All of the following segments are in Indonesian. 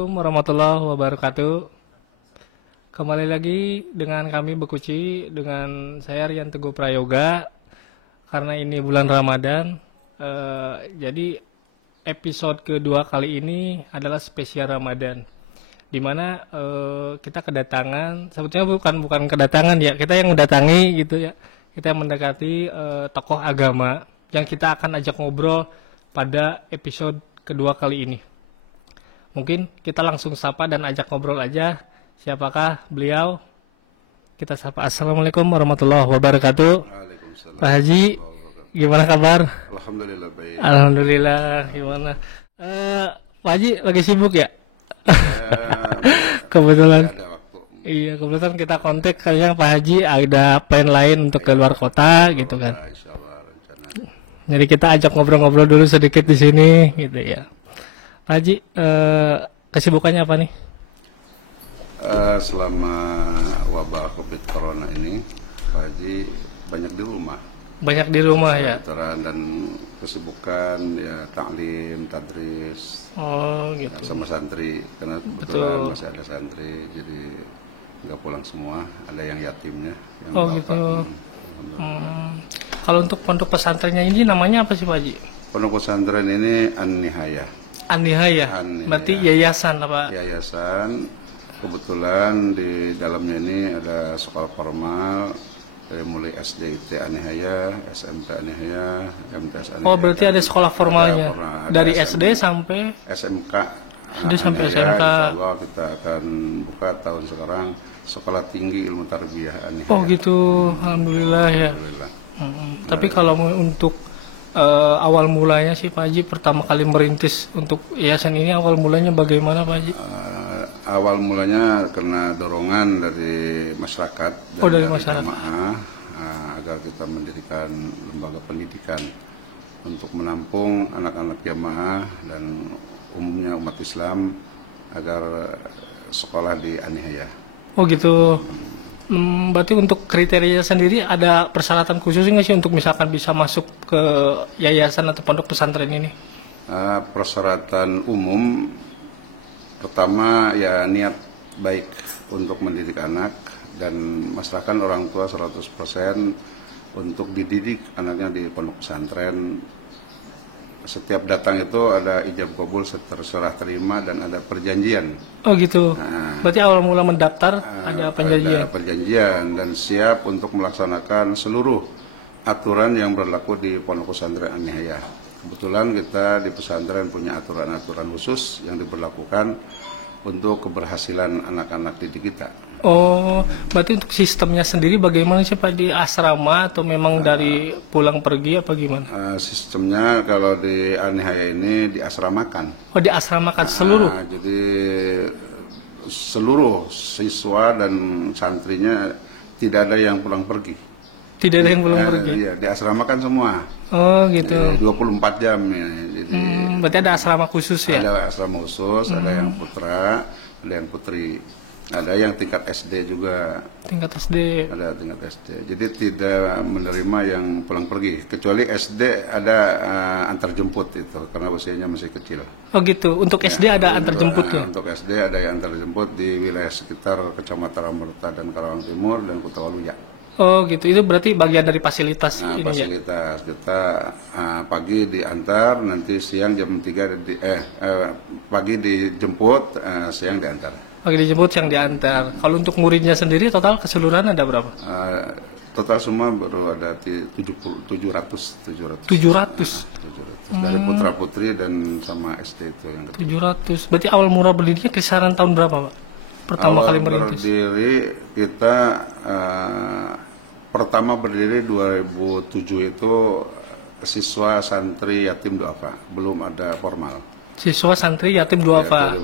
Assalamualaikum warahmatullahi wabarakatuh. Kembali lagi dengan kami Bekuci, dengan saya Rian Teguh Prayoga. Karena ini bulan Ramadan, jadi episode kedua kali ini adalah spesial Ramadan, di mana kita kedatangan, sebetulnya bukan kedatangan ya, kita yang mendatangi gitu ya, kita yang mendekati tokoh agama yang kita akan ajak ngobrol pada episode kedua kali ini. Mungkin kita langsung sapa dan ajak ngobrol aja. Siapakah beliau? Kita sapa. Assalamualaikum warahmatullahi wabarakatuh. Waalaikumsalam. Pak Haji, gimana kabar? Alhamdulillah baik. Alhamdulillah, gimana? Pak Haji lagi sibuk ya? Kebetulan. Ada waktu. Iya, kebetulan kita kontak kayaknya Pak Haji ada plan lain untuk keluar kota gitu kan. Insya Allah rencana. Jadi kita ajak ngobrol-ngobrol dulu sedikit di sini gitu ya. Pak Haji, kesibukannya apa nih? Selama wabah COVID Corona ini, Pak Haji banyak di rumah. Banyak di rumah ya? Dan kesibukan ya taklim, tadris, Oh gitu. sama santri. Karena kebetulan masih ada santri, jadi nggak pulang semua. Ada yang yatimnya. Yang Oh bapak. gitu. Kalau untuk pondok pesantrennya ini namanya apa sih Pak Haji? Pondok pesantren ini An-Nihayah. An-Nihayah. An-Nihayah. Berarti yayasan apa? Yayasan. Kebetulan di dalamnya ini ada sekolah formal dari mulai SD IT An-Nihayah, SMP An-Nihayah, MTS An-Nihayah. Oh berarti ada sekolah formalnya ada dari SM, SD sampai SMK. SD sampai An-Nihayah. SMK. Insya Allah kita akan buka tahun sekarang Sekolah Tinggi Ilmu Tarbiyah An-Nihayah. Oh gitu, alhamdulillah ya. Alhamdulillah. Tapi kalau untuk awal mulanya sih Pak Haji pertama kali merintis untuk yayasan ini, awal mulanya bagaimana Pak Haji? Awal mulanya karena dorongan dari masyarakat dan dari masyarakat. jamaah agar kita mendirikan lembaga pendidikan untuk menampung anak-anak jamaah dan umumnya umat Islam agar sekolah di An-Nihayah. Oh gitu. Berarti untuk kriteria sendiri ada persyaratan khusus nggak sih untuk misalkan bisa masuk ke yayasan atau pondok pesantren ini? Persyaratan umum pertama ya niat baik untuk mendidik anak dan masyarakat orang tua 100% untuk dididik anaknya di pondok pesantren. Setiap datang itu ada ijab kabul, serah terima dan ada perjanjian. Oh gitu. Berarti awal mula mendaftar ada perjanjian. Ada perjanjian dan siap untuk melaksanakan seluruh aturan yang berlaku di pondok pesantren An-Nihayah. Kebetulan kita di pesantren punya aturan-aturan khusus yang diberlakukan untuk keberhasilan anak-anak didik kita. Oh, berarti untuk sistemnya sendiri bagaimana sih Pak, di asrama atau memang dari pulang pergi apa gimana? Sistemnya kalau di An-Nihayah ini diasramakan. Oh, diasramakan seluruh? Jadi seluruh siswa dan santrinya tidak ada yang pulang pergi. Tidak ada yang pulang pergi? Iya, diasramakan semua. Oh gitu. Jadi 24 jam ya. Jadi berarti ada asrama khusus ya? ada asrama khusus, ada yang putra, ada yang putri, ada yang tingkat SD juga. Tingkat SD. Ada tingkat SD. Jadi tidak menerima yang pulang pergi, kecuali SD ada antar jemput itu karena usianya masih kecil. Oh gitu. Untuk SD ada antar jemputnya? Untuk SD ada yang antar jemput di wilayah sekitar Kecamatan Ramberta dan Karawang Timur dan Kota Waluya. Oh gitu, itu berarti bagian dari fasilitas ini fasilitas. Kita pagi diantar, nanti siang jam 3 pagi dijemput, siang diantar. Pagi dijemput, siang diantar. Kalau untuk muridnya sendiri total keseluruhan ada berapa? Total semua baru ada 700. 700. Dari putra putri dan sama SD itu yang 700. Berarti awal mula berdirinya kisaran tahun berapa Pak? Pertama kali merintis. Berdiri kita pertama berdiri 2007 itu siswa santri yatim duafa, belum ada formal. Siswa santri yatim duafa.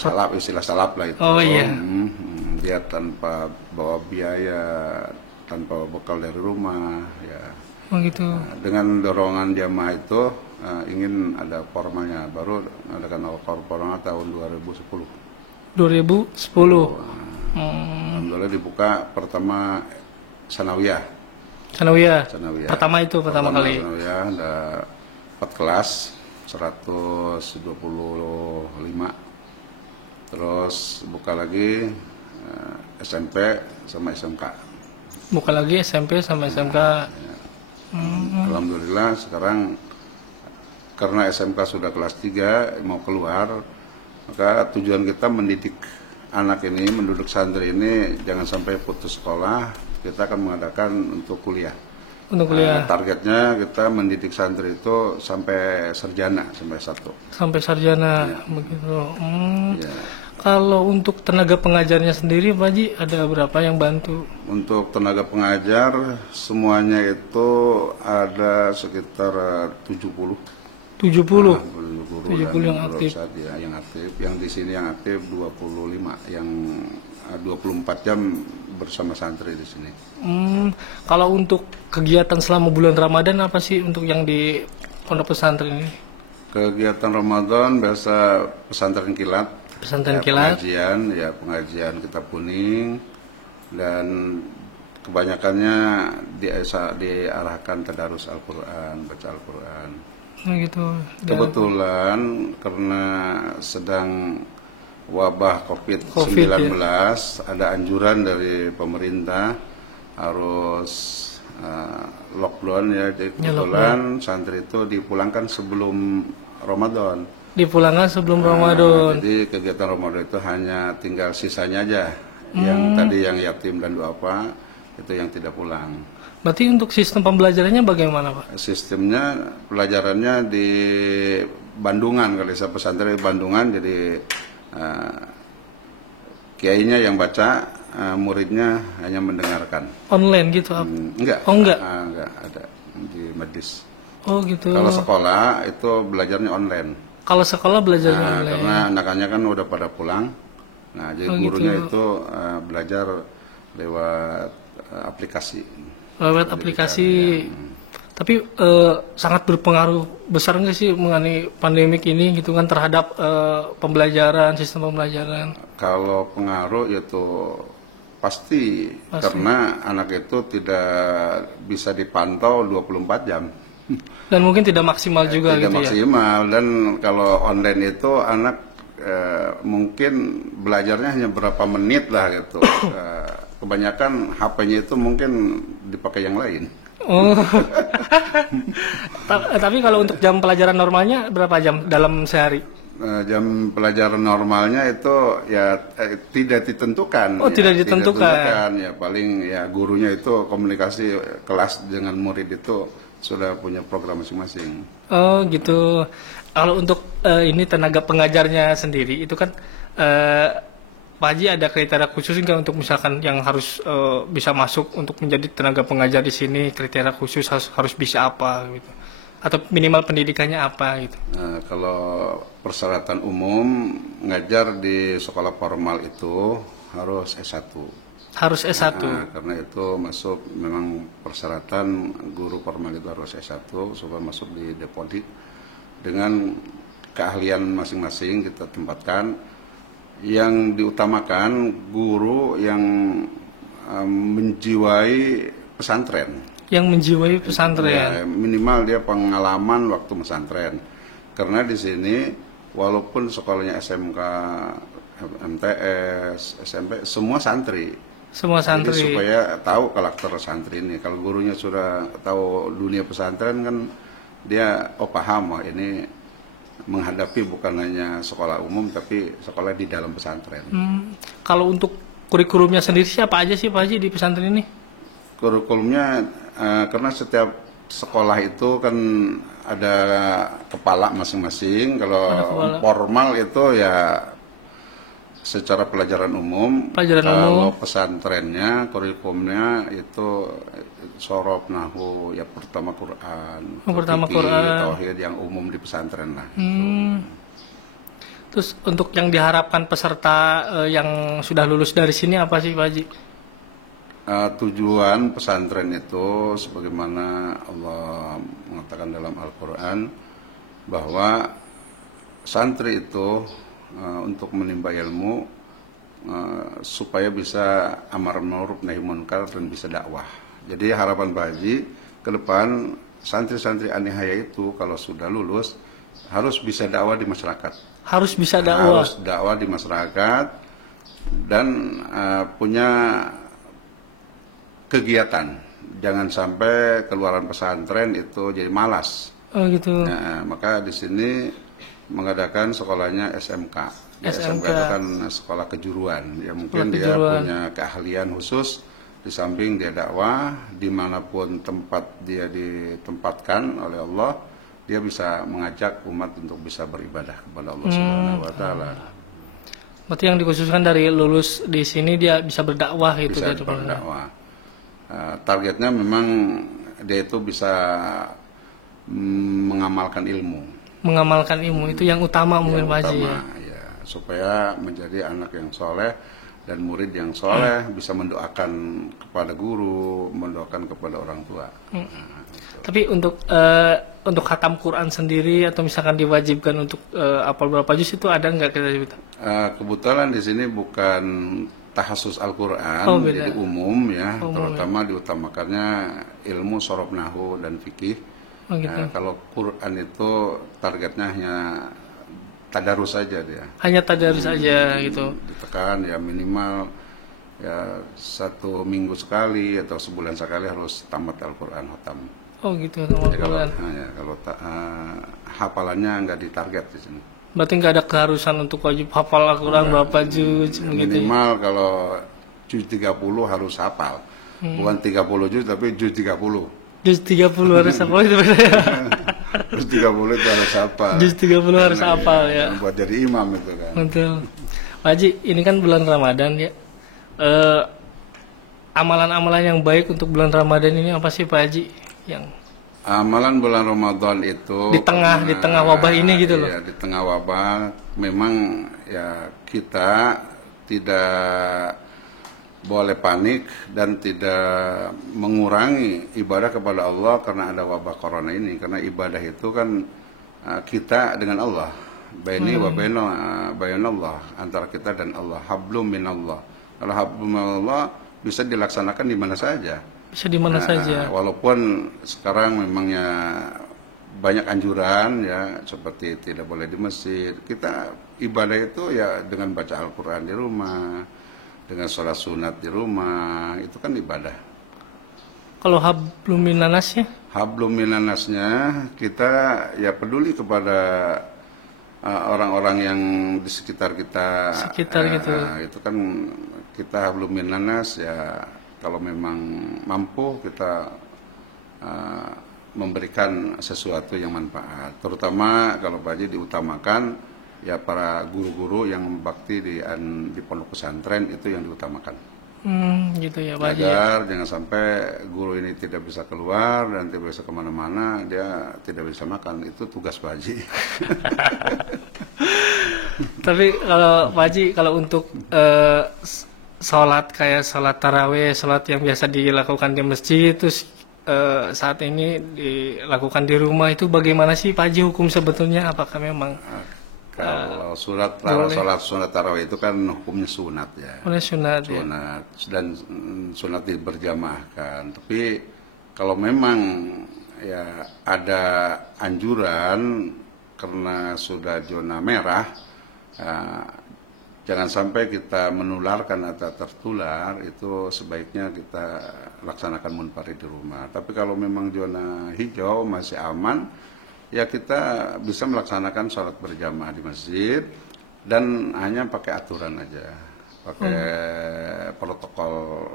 Salap, istilah salap lah itu. Oh iya. Dia tanpa bawa biaya, tanpa bekal dari rumah, ya. Oh gitu. Dengan dorongan jamaah itu ingin ada formalnya, baru adakan formal tahun 2010. 2010. Alhamdulillah dibuka pertama Sanawiyah. Pertama kali. Sanawiyah ada 4 kelas, 125 terus buka lagi SMP sama SMK. Buka lagi SMP sama SMK. Alhamdulillah sekarang karena SMK sudah kelas 3 mau keluar, maka tujuan kita mendidik anak ini, menduduk santri ini jangan sampai putus sekolah. Kita akan mengadakan untuk kuliah. Untuk kuliah. Targetnya kita mendidik santri itu sampai sarjana, sampai satu. Sampai sarjana, begitu. Ya. Kalau untuk tenaga pengajarnya sendiri, Pak Haji, ada berapa yang bantu? Untuk tenaga pengajar semuanya itu ada sekitar 70. 70. 70 yang aktif. Ya, yang aktif. Yang di sini yang aktif 25, yang 24 jam bersama santri di sini. Kalau untuk kegiatan selama bulan Ramadan apa sih untuk yang di pondok pesantren ini? Kegiatan Ramadan biasa pesantren kilat. Pesantren Ya, kilat. pengajian kitab kuning, dan kebanyakannya diarahkan tadarus Al-Quran, baca Al-Quran. Gitu. Kebetulan karena sedang wabah COVID-19, ada anjuran dari pemerintah harus lockdown ya. Jadi kebetulan santri itu dipulangkan sebelum Ramadan. Dipulangkan sebelum Ramadan. Jadi kegiatan Ramadan itu hanya tinggal sisanya aja. Yang tadi yang yatim dan duafa itu yang tidak pulang. Berarti untuk sistem pembelajarannya bagaimana, Pak? Sistemnya pelajarannya di Bandungan, kalau saya pesantren di Bandungan, jadi kiainya yang baca, muridnya hanya mendengarkan. Online gitu? Enggak. Oh enggak? Enggak ada di majlis. Oh gitu. Kalau sekolah itu belajarnya online. Kalau sekolah belajarnya online. Karena anak-anaknya kan udah pada pulang. Nah, jadi gurunya itu belajar lewat aplikasi. Lewat aplikasi. Tapi sangat berpengaruh besar nggak sih mengenai pandemik ini gitu kan terhadap pembelajaran, sistem pembelajaran? Kalau pengaruh itu pasti. Karena anak itu tidak bisa dipantau 24 jam. Dan mungkin tidak maksimal juga tidak gitu maksimal. Dan kalau online itu anak mungkin belajarnya hanya berapa menit lah gitu. Kebanyakan HP-nya itu mungkin dipakai yang lain. Oh. Tapi kalau untuk jam pelajaran normalnya berapa jam dalam sehari? Jam pelajaran normalnya itu ya tidak ditentukan. Oh, tidak ditentukan. Ya paling ya gurunya itu komunikasi kelas dengan murid itu sudah punya program masing-masing. Oh gitu. Kalau untuk ini tenaga pengajarnya sendiri itu kan Pak Haji ada kriteria khusus nggak untuk misalkan yang harus bisa masuk untuk menjadi tenaga pengajar di sini, kriteria khusus harus bisa apa gitu, atau minimal pendidikannya apa gitu? Kalau persyaratan umum ngajar di sekolah formal itu harus S1. Harus S1. Karena itu masuk memang persyaratan guru formal itu harus S1 supaya masuk di Depodi. Dengan keahlian masing-masing kita tempatkan. Yang diutamakan guru yang menjiwai pesantren. Yang menjiwai pesantren. Ya, minimal dia pengalaman waktu pesantren. Karena di sini walaupun sekolahnya SMK, MTS, SMP, semua santri. Semua santri. Jadi supaya tahu karakter santri ini. Kalau gurunya sudah tahu dunia pesantren kan dia paham, ini menghadapi bukan hanya sekolah umum tapi sekolah di dalam pesantren. Kalau untuk kurikulumnya sendiri siapa aja sih Pak Haji di pesantren ini? Kurikulumnya karena setiap sekolah itu kan ada kepala masing-masing. Kalau formal itu ya secara pelajaran umum. Kalau pesantrennya kurikulumnya itu sorob, nahu, ya pertama Quran, tauhid yang umum di pesantren lah. Terus untuk yang diharapkan peserta yang sudah lulus dari sini apa sih Pak Haji? Tujuan pesantren itu sebagaimana Allah mengatakan dalam Al-Quran bahwa santri itu untuk menimba ilmu supaya bisa amar ma'ruf nahi munkar dan bisa dakwah. Jadi harapan Pak Haji ke depan santri-santri anihaya itu kalau sudah lulus harus bisa dakwah di masyarakat. Harus bisa dakwah. harus dakwah di masyarakat dan punya kegiatan. Jangan sampai keluaran pesantren itu jadi malas. Oh gitu. Nah, maka di sini mengadakan sekolahnya SMK. Ya, SMK itu kan sekolah kejuruan. Ya mungkin dia punya keahlian khusus. Di samping dia dakwah, dimanapun tempat dia ditempatkan oleh Allah, dia bisa mengajak umat untuk bisa beribadah kepada Allah Subhanahu Wa Taala. Berarti yang dikhususkan dari lulus di sini dia bisa berdakwah gitu. Bisa berdakwah. Targetnya memang dia itu bisa mengamalkan ilmu. Mengamalkan ilmu itu yang utama mungkin Pak Haji ya. Ya, supaya menjadi anak yang soleh dan murid yang soleh, bisa mendoakan kepada guru, mendoakan kepada orang tua. Nah, Tapi untuk khatam Quran sendiri atau misalkan diwajibkan untuk hafal berapa juz itu ada nggak kita? Kebetulan di sini bukan tahasus Al-Quran, jadi umum ya, terutama diutamakannya ilmu sorof nahu dan fikih. Oh, gitu. Kalau Quran itu targetnya hanya tadarus saja dia. Hanya tadarus saja gitu. Ditekan ya minimal ya 1 minggu sekali atau sebulan sekali harus tamat Al-Quran khatam. Oh gitu, Al-Quran. Kalau hafalannya nggak ditarget di sini. Berarti nggak ada keharusan untuk wajib hafal Al-Quran berapa juz begitu. Minimal kalau juz 30 harus hafal. Bukan 30 juz tapi juz 30. Juz 30 harus hafal itu beda ya. Juz 30 itu harus hafal. Juz 30 harus hafal ya. Buat jadi imam itu kan. Betul. Pak Haji, ini kan bulan Ramadan ya. Amalan-amalan yang baik untuk bulan Ramadan ini apa sih Pak Haji? Yang amalan bulan Ramadan itu di tengah wabah ini gitu loh. Ya, di tengah wabah memang ya kita tidak boleh panik dan tidak mengurangi ibadah kepada Allah karena ada wabah corona ini. Karena ibadah itu kan kita dengan Allah. Baini wa bainallah, antara kita dan Allah. Hablum minallah. Kalau hablum minallah bisa dilaksanakan di mana saja. Bisa di mana saja. Walaupun sekarang memangnya banyak anjuran ya seperti tidak boleh di masjid. Kita ibadah itu ya dengan baca Al-Quran di rumah, dengan sholat sunat di rumah, itu kan ibadah. Kalau hablum minanasnya? Hablum minanasnya kita ya peduli kepada orang-orang yang di sekitar kita. Gitu. Itu kan kita hablum minanas ya. Kalau memang mampu kita memberikan sesuatu yang manfaat, terutama kalau Pak Haji diutamakan ya para guru-guru yang bakti di pondok pesantren itu yang diutamakan. Gitu ya Pak Haji. Agar jangan sampai guru ini tidak bisa keluar dan tidak bisa kemana-mana, dia tidak bisa makan, itu tugas Pak Haji. Tapi kalau Pak Haji, kalau untuk sholat kayak sholat taraweh, sholat yang biasa dilakukan di masjid, terus saat ini dilakukan di rumah, itu bagaimana sih Pak Haji hukum sebetulnya? Apakah memang kalau sholat tarawih itu kan hukumnya sunat ya. Sunat ya. Dan sunat berjamaahkan. Tapi kalau memang ya ada anjuran karena sudah zona merah, jangan sampai kita menularkan atau tertular, itu sebaiknya kita laksanakan munfarid di rumah. Tapi kalau memang zona hijau masih aman, ya kita bisa melaksanakan sholat berjamaah di masjid dan hanya pakai aturan aja, pakai protokol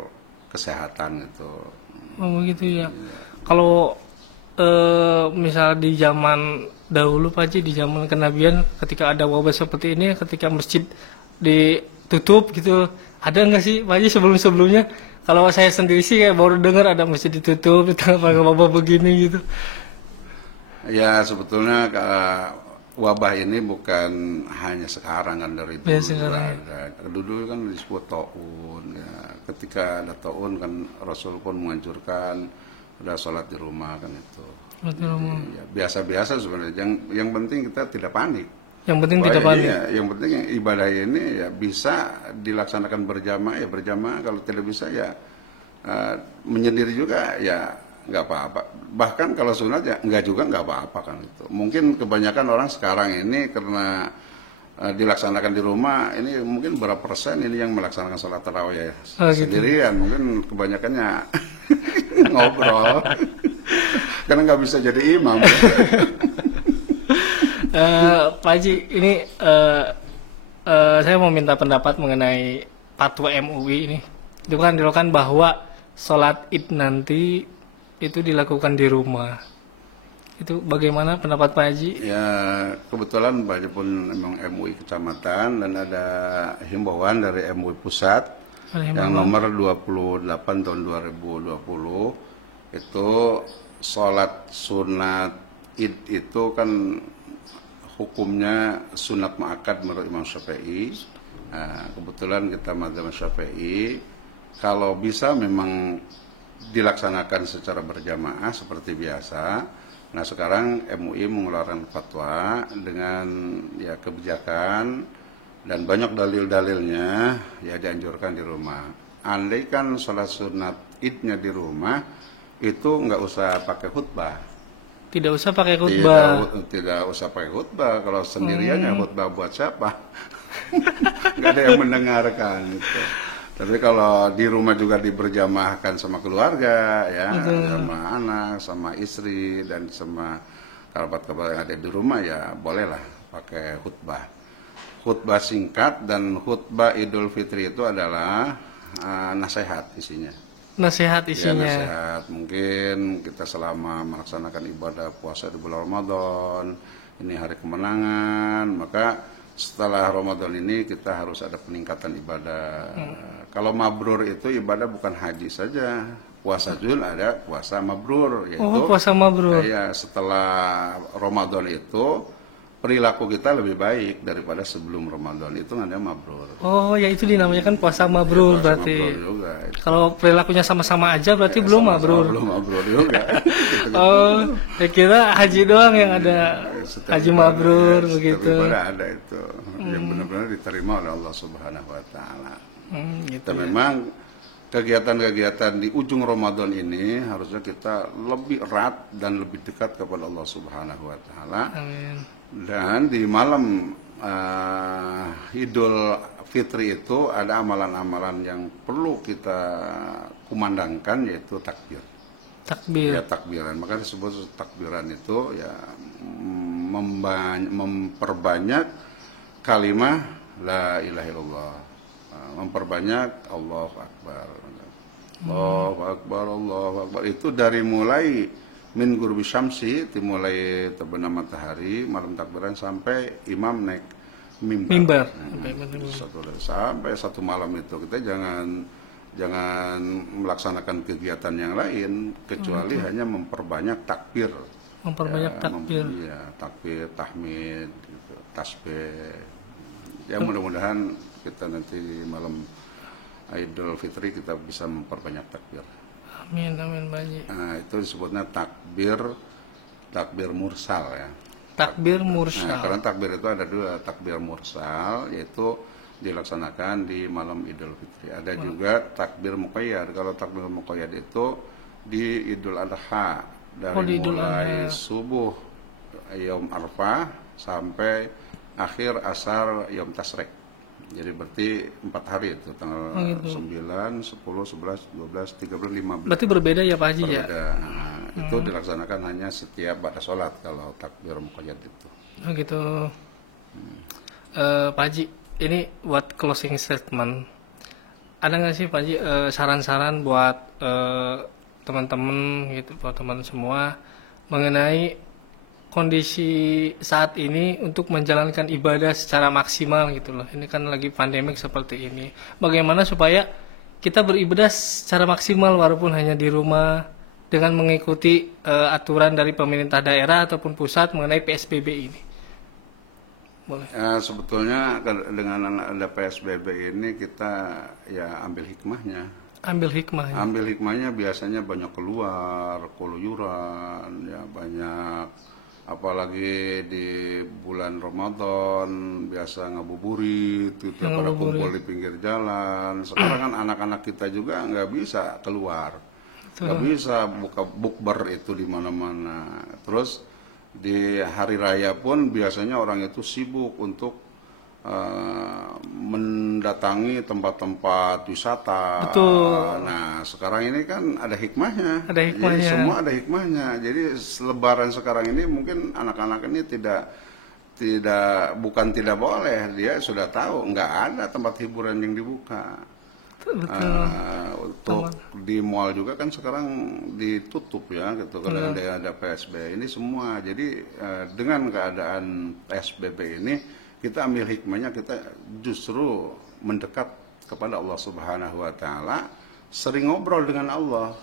kesehatan itu. Oh begitu ya. Kalau misal di zaman dahulu Pak Haji, di zaman kenabian, ketika ada wabah seperti ini, ketika masjid ditutup gitu, ada nggak sih Pak Haji sebelum-sebelumnya? Kalau saya sendiri sih kayak baru dengar ada masjid ditutup di tengah wabah begini gitu. Ya sebetulnya wabah ini bukan hanya sekarang kan, dari dulu. Dulu kan disebut taun. Ya. Ketika ada taun kan Rasul pun menganjurkan udah sholat di rumah kan itu. Ya, biasa-biasa sebenarnya. Yang penting kita tidak panik. Yang penting tidak panik. Ya, yang penting ibadah ini ya bisa dilaksanakan berjamaah ya berjamaah. Kalau tidak bisa ya menyendiri juga ya nggak apa-apa. Bahkan kalau sunat ya nggak juga nggak apa-apa kan itu. Mungkin kebanyakan orang sekarang ini karena dilaksanakan di rumah, ini mungkin berapa persen ini yang melaksanakan sholat tarawih Oh, gitu. sendirian, mungkin kebanyakannya ngobrol, karena nggak bisa jadi imam. Pak Haji, ini saya mau minta pendapat mengenai fatwa MUI ini. Itu kan dilakukan bahwa sholat id nanti itu dilakukan di rumah. Itu bagaimana pendapat Pak Haji? Ya, kebetulan Pak Haji pun memang MUI kecamatan dan ada himbauan dari MUI pusat yang nomor 28 tahun 2020 itu sholat sunat id itu kan hukumnya sunat muakkad menurut Imam Syafi'i. Nah, kebetulan kita mazhab Syafi'i, kalau bisa memang dilaksanakan secara berjamaah seperti biasa. Nah, sekarang MUI mengeluarkan fatwa dengan ya kebijakan dan banyak dalil-dalilnya ya dianjurkan di rumah. Andai kan sholat sunat idnya di rumah itu nggak usah pakai khutbah. Tidak usah pakai khutbah. Tidak usah pakai khutbah. Kalau sendirian ya khutbah buat siapa? Nggak ada yang mendengarkan itu. Tapi kalau di rumah juga diberjamahkan sama keluarga, ya, sama anak, sama istri dan sama kerabat-kerabat yang ada di rumah, ya bolehlah pakai khutbah. Khutbah singkat dan khutbah Idul Fitri itu adalah nasihat isinya. Nasihat Ya, isinya. nasihat. Mungkin kita selama melaksanakan ibadah puasa di bulan Ramadan, ini hari kemenangan, maka setelah Ramadan ini kita harus ada peningkatan ibadah. Kalau mabrur itu ibadah bukan haji saja, puasa juga ada puasa mabrur, yaitu Puasa mabrur. ya setelah Ramadan itu perilaku kita lebih baik daripada sebelum Ramadan, itu namanya mabrur. Oh, ya itu dinamakan puasa mabrur Puasa berarti. mabrur juga. Kalau perilakunya sama-sama aja berarti belum Sama-sama mabrur. Belum mabrur juga. Oh, saya kira haji doang yang ada Setiap haji ibadah, mabrur ya, begitu. setiap ibadah ada itu yang benar-benar diterima oleh Allah Subhanahu wa taala. Gitu. Dan memang kegiatan-kegiatan di ujung Ramadan ini harusnya kita lebih erat dan lebih dekat kepada Allah Subhanahu wa taala. Amin. Dan di malam Idul Fitri itu ada amalan-amalan yang perlu kita kumandangkan, yaitu takbir. Takbir. Ya, takbiran. Maka disebut takbiran itu ya memperbanyak kalimah la ilaha illallah. Memperbanyak Allahu Akbar. Allahu Akbar, Allahu Akbar. Itu dari mulai min ghurubi syamsi, dimulai terbenam matahari, malam takbiran sampai imam naik mimbar. Sampai satu malam itu kita jangan melaksanakan kegiatan yang lain kecuali hanya memperbanyak takbir. Memperbanyak takbir. Takbir, tahmid, gitu, tasbih. Ya mudah-mudahan kita nanti malam Idul Fitri kita bisa memperbanyak takbir. Amin, amin, Pak Haji. Nah, itu disebutnya takbir mursal ya. Takbir Nah, mursal. karena takbir itu ada dua, takbir mursal yaitu dilaksanakan di malam Idul Fitri. Ada juga takbir muqayyad. Kalau takbir muqayyad itu di Idul Adha, dari mulai subuh Yaum Arfah sampai akhir asar Yaum Tasrik. Jadi berarti 4 hari itu, tanggal 9, 10, 11, 12, 13, 15. Berarti berbeda ya Pak Haji ya? Berbeda. Nah, itu dilaksanakan hanya setiap pada sholat kalau takbir muqayyad itu. Oh gitu. Pak Haji, ini buat closing statement. Ada nggak sih Pak Haji saran-saran buat teman-teman gitu, buat teman semua mengenai kondisi saat ini untuk menjalankan ibadah secara maksimal gitu loh. Ini kan lagi pandemik seperti ini. Bagaimana supaya kita beribadah secara maksimal walaupun hanya di rumah dengan mengikuti aturan dari pemerintah daerah ataupun pusat mengenai PSBB ini. Boleh. Ya, sebetulnya dengan ada PSBB ini kita ya ambil hikmahnya. Ambil hikmahnya. Ambil hikmahnya biasanya banyak keluar, keluyuran, ya banyak. Apalagi di bulan Ramadan biasa ngabuburit, gitu, pada kumpul di pinggir jalan. Sekarang kan anak-anak kita juga nggak bisa keluar, nggak bisa buka bukber itu di mana-mana. Terus di hari raya pun biasanya orang itu sibuk untuk mendatangi tempat-tempat wisata. Betul. Nah, sekarang ini kan ada hikmahnya. Ada hikmahnya. Jadi semua ada hikmahnya. Jadi Lebaran sekarang ini mungkin anak-anak ini bukan tidak boleh, dia sudah tahu nggak ada tempat hiburan yang dibuka. Betul. Untuk di mall juga kan sekarang ditutup ya gitu karena ada PSBB ini semua. Jadi dengan keadaan PSBB ini kita ambil hikmahnya, kita justru mendekat kepada Allah Subhanahu wa taala, sering ngobrol dengan Allah.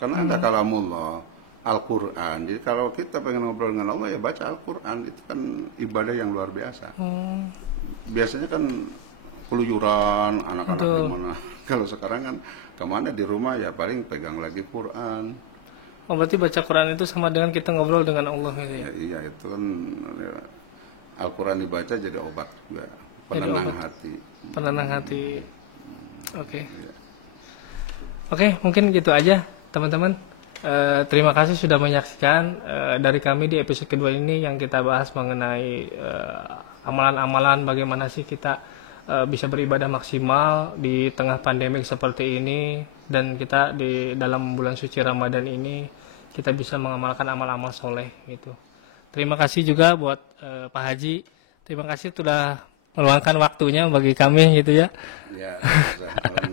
Karena ada kalamullah, Al-Qur'an. Jadi kalau kita pengen ngobrol dengan Allah ya baca Al-Qur'an, itu kan ibadah yang luar biasa. Biasanya kan keluyuran anak-anak di mana. Kalau sekarang kan kemana di rumah ya paling pegang lagi Quran. Oh, berarti baca Quran itu sama dengan kita ngobrol dengan Allah gitu ya? Ya, iya itu kan ya, Al-Quran dibaca jadi obat juga, penenang hati. Penenang hati. Oke. Oke, mungkin gitu aja teman-teman. Terima kasih sudah menyaksikan dari kami di episode kedua ini yang kita bahas mengenai amalan-amalan bagaimana sih kita bisa beribadah maksimal di tengah pandemik seperti ini, dan kita di dalam bulan suci Ramadan ini kita bisa mengamalkan amal-amal soleh gitu. Terima kasih juga buat Pak Haji. Terima kasih sudah meluangkan waktunya bagi kami gitu ya. Ya,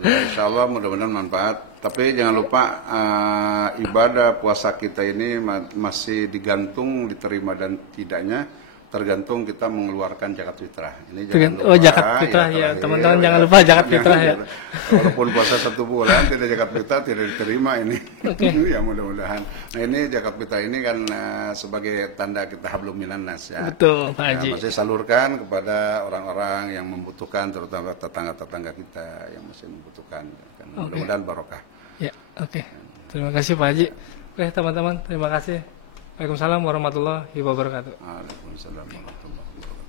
insya Allah mudah-mudahan manfaat. Tapi jangan lupa ibadah puasa kita ini masih digantung diterima dan tidaknya tergantung kita mengeluarkan zakat fitrah. Ini jangan lupa. Oh, zakat fitrah ya, teman-teman jangan lupa zakat fitrah ya. Walaupun puasa 1 bulan tidak zakat fitrah tidak diterima ini. Ya mudah-mudahan. Nah ini zakat fitrah ini kan sebagai tanda kita hablum minan nas ya. Betul, Pak Haji. Masih salurkan kepada orang-orang yang membutuhkan, terutama tetangga-tetangga kita yang masih membutuhkan. Mudah-mudahan barokah. Ya, oke. Terima kasih Pak Haji. Oke teman-teman, terima kasih. Waalaikumsalam warahmatullahi wabarakatuh. Waalaikumsalam warahmatullahi wabarakatuh.